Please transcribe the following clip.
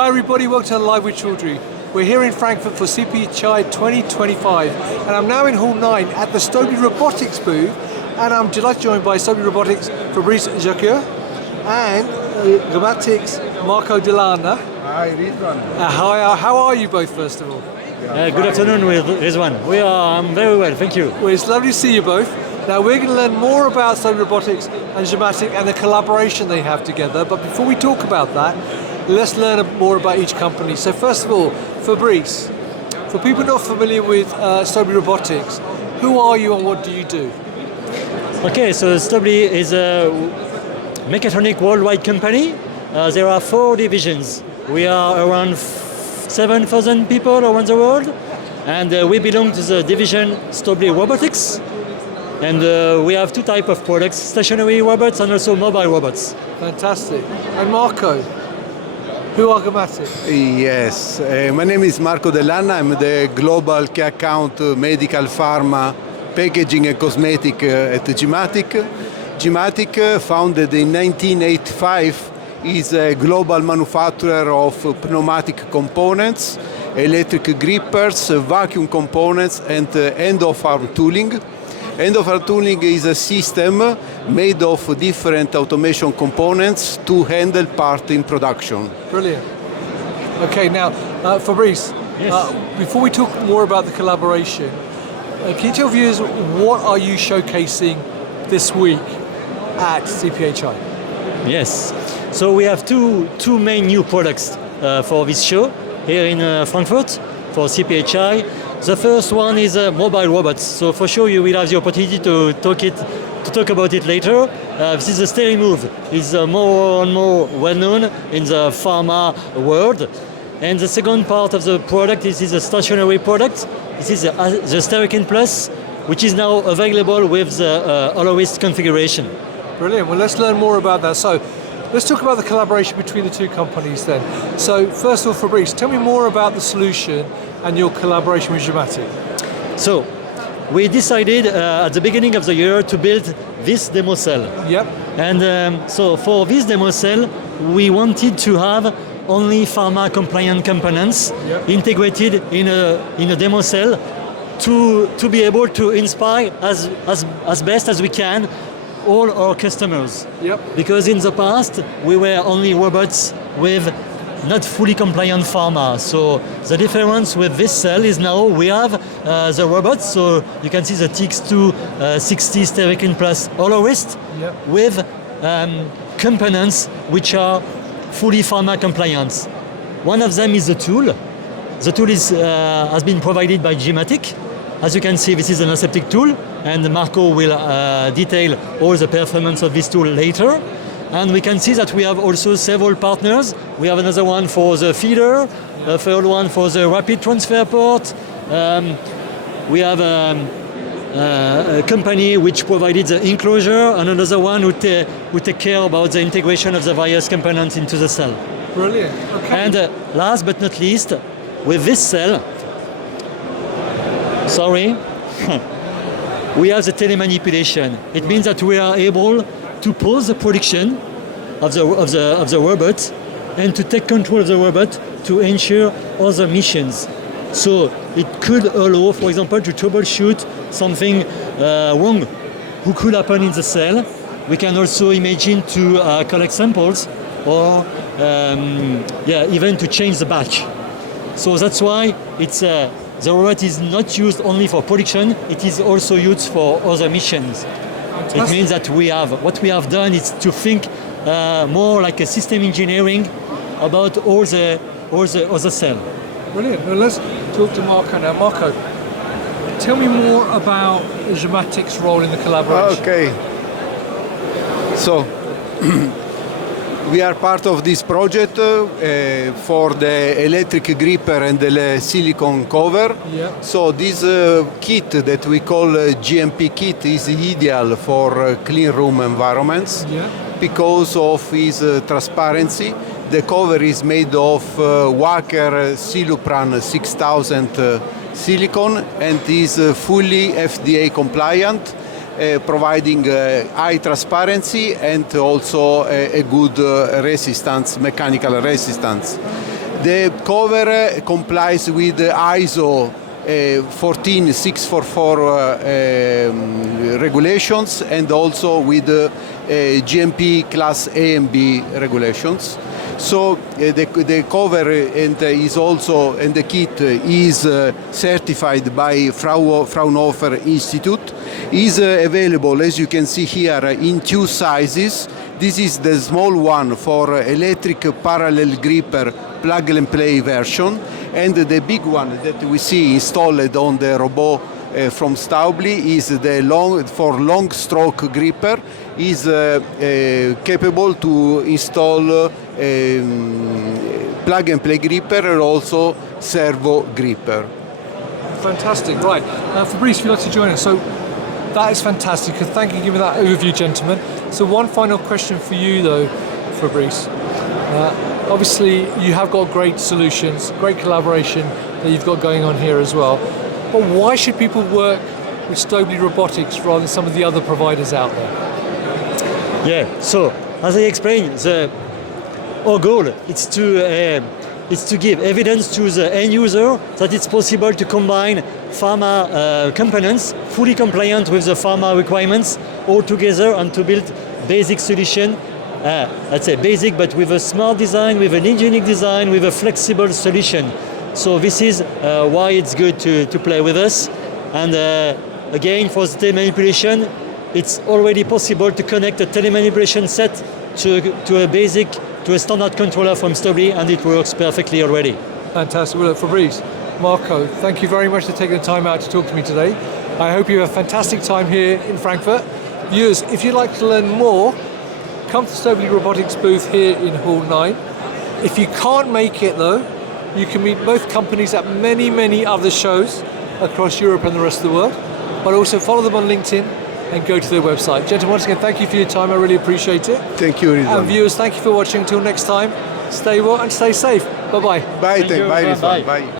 Hi everybody, welcome to Live with Chaudhry. We're here in Frankfurt for CPHI 2025 and I'm now in Hall 9 at the STÄUBLI Robotics booth, and I'm delighted joined by STÄUBLI Robotics Fabrice Jacquier and Robotics Dell'Anna. Hi, Rizwan. Hi, how are you both first of all? Good afternoon, Rizwan. I'm very well, thank you. Well, it's lovely to see you both. Now we're going to learn more about STÄUBLI Robotics and GIMATIC and the collaboration they have together, but before we talk about that, let's learn more about each company. So first of all, Fabrice, for people not familiar with STÄUBLI Robotics, who are you and what do you do? Okay, so STÄUBLI is a mechatronic worldwide company. There are 4 divisions. We are around 7,000 people around the world, and we belong to the division STÄUBLI Robotics. And we have 2 types of products, stationary robots and also mobile robots. Fantastic. And Marco, who are GIMATIC? Yes, my name is Marco Dell'Anna. I'm the Global Key Account Medical Pharma Packaging and Cosmetic at GIMATIC. GIMATIC, founded in 1985, is a global manufacturer of pneumatic components, electric grippers, vacuum components, and end-of-arm tooling. End-of-arm tooling is a system made of different automation components to handle part in production. Brilliant. Okay, now Fabrice, Yes. before we talk more about the collaboration, can you tell viewers what are you showcasing this week at CPHI? Yes, so we have two main new products for this show here in Frankfurt for CPHI. The first one is mobile robots. So for sure you will have the opportunity to talk about it later. This is a SteriMove. It's more and more well known in the pharma world. And the second part of the product is a stationary product. This is the Stericlean Plus, which is now available with the Hollow Wirst configuration. Brilliant. Well, let's learn more about that. So let's talk about the collaboration between the 2 companies then. So first of all, Fabrice, tell me more about the solution and your collaboration with GIMATIC. So we decided at the beginning of the year to build this demo cell. Yep. And so for this demo cell, we wanted to have only pharma compliant components integrated in a demo cell to be able to inspire as best as we can all our customers. Yep. Because in the past we were only robots with not fully compliant pharma. So the difference with this cell is now we have the robots. So you can see the TX2-60 Stericlean Hollow Wirst with components which are fully pharma compliant. One of them is the tool. The tool has been provided by GIMATIC. As you can see, this is an aseptic tool, and Marco will detail all the performance of this tool later. And we can see that we have also several partners. We have another one for the feeder, a third one for the rapid transfer port. We have a company which provided the enclosure, and another one who take care about the integration of the various components into the cell. Brilliant. Okay. And last but not least, with this cell, we have the telemanipulation. It means that we are able to pause the production of the robot and to take control of the robot to ensure other missions. So it could allow, for example, to troubleshoot something wrong who could happen in the cell. We can also imagine to collect samples or even to change the batch. So that's why the robot is not used only for production, it is also used for other missions. Fantastic. It means that what we have done is to think more like a system engineering about all the other cell. Brilliant. Well, let's talk to Marco now. Marco, tell me more about GIMATIC's role in the collaboration. Okay. So, we are part of this project for the electric gripper and the silicone cover. Yeah. So this kit that we call GMP kit is ideal for clean room environments because of its transparency. The cover is made of Jacquier Silupran 6000 silicone and is fully FDA compliant. Providing high transparency and also a good resistance, mechanical resistance. The cover complies with the ISO 14644 regulations and also with the GMP Class A and B regulations. So the cover is also, and the kit is certified by Fraunhofer Institute. Is available, as you can see here, in two sizes. This is the small one for electric parallel gripper plug and play version, and the big one that we see installed on the robot from STÄUBLI is the long stroke gripper. Is capable to install plug and play gripper and also servo gripper. Fantastic, right. Fabrice, if you'd like to join us. So that is fantastic. Thank you for giving that overview, gentlemen. So one final question for you though, Fabrice. Obviously you have got great solutions, great collaboration that you've got going on here as well. But why should people work with STÄUBLI Robotics rather than some of the other providers out there? Yeah, so as I explained, our goal is to give evidence to the end user that it's possible to combine pharma components fully compliant with the pharma requirements all together and to build basic solution. Let's say basic, but with a smart design, with an engineering design, with a flexible solution. So this is why it's good to play with us. And again, for the telemanipulation, it's already possible to connect a telemanipulation set to a standard controller from STÄUBLI, and it works perfectly already. Fantastic. Well, look, Fabrice, Marco, thank you very much for taking the time out to talk to me today. I hope you have a fantastic time here in Frankfurt. Viewers, if you'd like to learn more, come to STÄUBLI Robotics booth here in Hall 9. If you can't make it though, you can meet both companies at many other shows across Europe and the rest of the world, but also follow them on LinkedIn and go to their website. Gentlemen, once again, thank you for your time. I really appreciate it. Thank you, Rizwan. And viewers, thank you for watching. Until next time, stay well and stay safe. Bye-bye. Bye, Rizwan. Bye.